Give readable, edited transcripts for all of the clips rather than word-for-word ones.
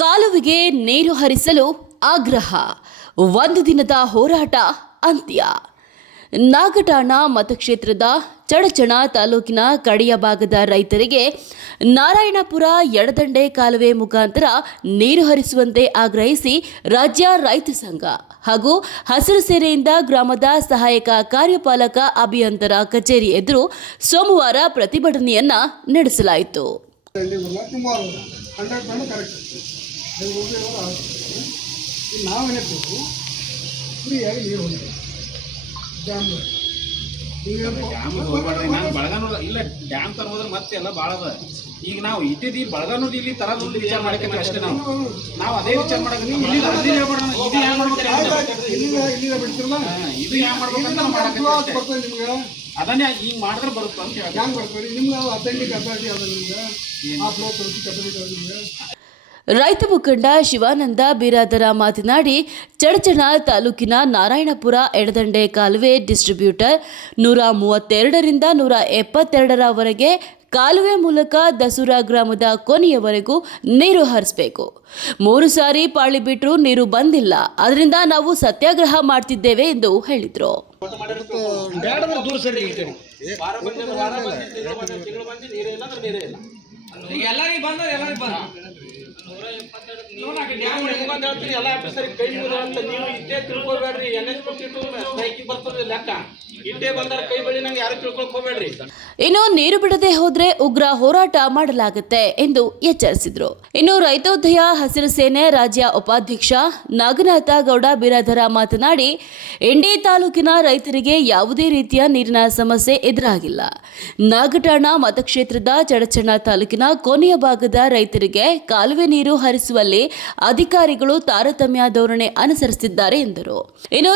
ಕಾಲುವೆಗೆ ನೀರು ಹರಿಸಲು ಆಗ್ರಹ, ಒಂದು ದಿನದ ಹೋರಾಟ ಅಂತ್ಯ. ನಾಗಠಾಣ ಮತಕ್ಷೇತ್ರದ ಚಡಚಣ ತಾಲೂಕಿನ ಕಡೆಯ ಭಾಗದ ರೈತರಿಗೆ ನಾರಾಯಣಪುರ ಎಡದಂಡೆ ಕಾಲುವೆ ಮುಖಾಂತರ ನೀರು ಹರಿಸುವಂತೆ ಆಗ್ರಹಿಸಿ ರಾಜ್ಯ ರೈತ ಸಂಘ ಹಾಗೂ ಹಸಿರು ಸೇನೆಯಿಂದ ಗ್ರಾಮದ ಸಹಾಯಕ ಕಾರ್ಯಪಾಲಕ ಅಭಿಯಂತರ ಕಚೇರಿ ಎದುರು ಸೋಮವಾರ ಪ್ರತಿಭಟನೆಯನ್ನ ನಡೆಸಲಾಯಿತು. ಇಲ್ಲ ಡ್ಯಾಮ್ ತರೋದ್ರೆ ಮತ್ತೆ ಎಲ್ಲ ಭಾಳ ಅದ. ಈಗ ನಾವು ಇಟ್ಟಿದ್ದೀವಿ ಬಳಗನೂ ಇಲ್ಲಿ ತರೋದೊಂದು ವಿಚಾರ ಮಾಡಕ್ಕೆ ಅಷ್ಟೇ. ನಾವು ಅದೇ ವಿಚಾರ ಮಾಡಕ್ಕೆ ಇದು ಹ್ಯಾಂಗ್ ಮಾಡ್ಬೇಕು ಅದನ್ನೇ ಹಿಂಗ್ ಮಾಡಿದ್ರೆ ಬರುತ್ತೆ ಅಂತ ಹೇಳಿ ರೈತ ಮುಖಂಡ ಶಿವಾನಂದ ಬಿರಾದರ ಮಾತನಾಡಿ, ಚಡಚಣ ತಾಲೂಕಿನ ನಾರಾಯಣಪುರ ಎಡದಂಡೆ ಕಾಲುವೆ ಡಿಸ್ಟ್ರಿಬ್ಯೂಟರ್ 132ರಿಂದ 172ರವರೆಗೆ ಕಾಲುವೆ ಮೂಲಕ ದಸೂರ ಗ್ರಾಮದ ಕೊನೆಯವರೆಗೂ ನೀರು ಹರಿಸಬೇಕು. 3 ಸಾರಿ ಪಾಳಿ ಬಿಟ್ಟರೂ ನೀರು ಬಂದಿಲ್ಲ, ಅದರಿಂದ ನಾವು ಸತ್ಯಾಗ್ರಹ ಮಾಡ್ತಿದ್ದೇವೆ ಎಂದು ಹೇಳಿದರು. ಎಲ್ಲ ಆಫೀಸರ್ ಕೈ ನೀವು ಇಷ್ಟೇ ತಿಳ್ಕೊಬೇಡ್ರಿ. ಲೆಕ್ಕ ಇಟ್ಟೇ ಬಂದಾರ ಕೈ ಬಳಿ ನಂಗೆ ಯಾರು ತಿಳ್ಕೊಳಕ್ ಹೋಗ್ಬೇಡ್ರಿ. ಇನ್ನು ನೀರು ಬಿಡದೆ ಹೋದ್ರೆ ಉಗ್ರ ಹೋರಾಟ ಮಾಡಲಾಗುತ್ತೆ ಎಂದು ಎಚ್ಚರಿಸಿದ್ರು. ಇನ್ನು ರೈತೋದಯ ಹಸಿರು ಸೇನೆ ರಾಜ್ಯ ಉಪಾಧ್ಯಕ್ಷ ನಾಗನಾಥ ಗೌಡ ಬಿರಾದರ ಮಾತನಾಡಿ, ಇಂಡಿ ತಾಲೂಕಿನ ರೈತರಿಗೆ ಯಾವುದೇ ರೀತಿಯ ನೀರಿನ ಸಮಸ್ಯೆ ಎದುರಾಗಿಲ್ಲ. ನಾಗಠಾಣ ಮತಕ್ಷೇತ್ರದ ಚಡಚಣ ತಾಲೂಕಿನ ಕೊನೆಯ ಭಾಗದ ರೈತರಿಗೆ ಕಾಲುವೆ ನೀರು ಹರಿಸುವಲ್ಲಿ ಅಧಿಕಾರಿಗಳು ತಾರತಮ್ಯ ಧೋರಣೆ ಅನುಸರಿಸುತ್ತಿದ್ದಾರೆ ಎಂದರು. ಇನ್ನು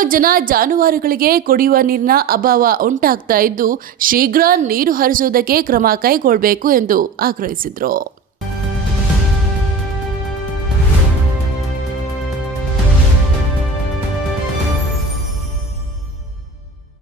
ಜಾನುವಾರುಗಳಿಗೆ ಕುಡಿಯುವ ನೀರಿನ ಅಭಾವ ಉಂಟಾಗ್ತಾ ಇದ್ದು, ಶೀಘ್ರ ನೀರು ಹರಿಸುವುದಕ್ಕೆ ಕ್ರಮ ಕೈಗೊಳ್ಳಬೇಕು ಎಂದು ಆಗ್ರಹಿಸಿದರು.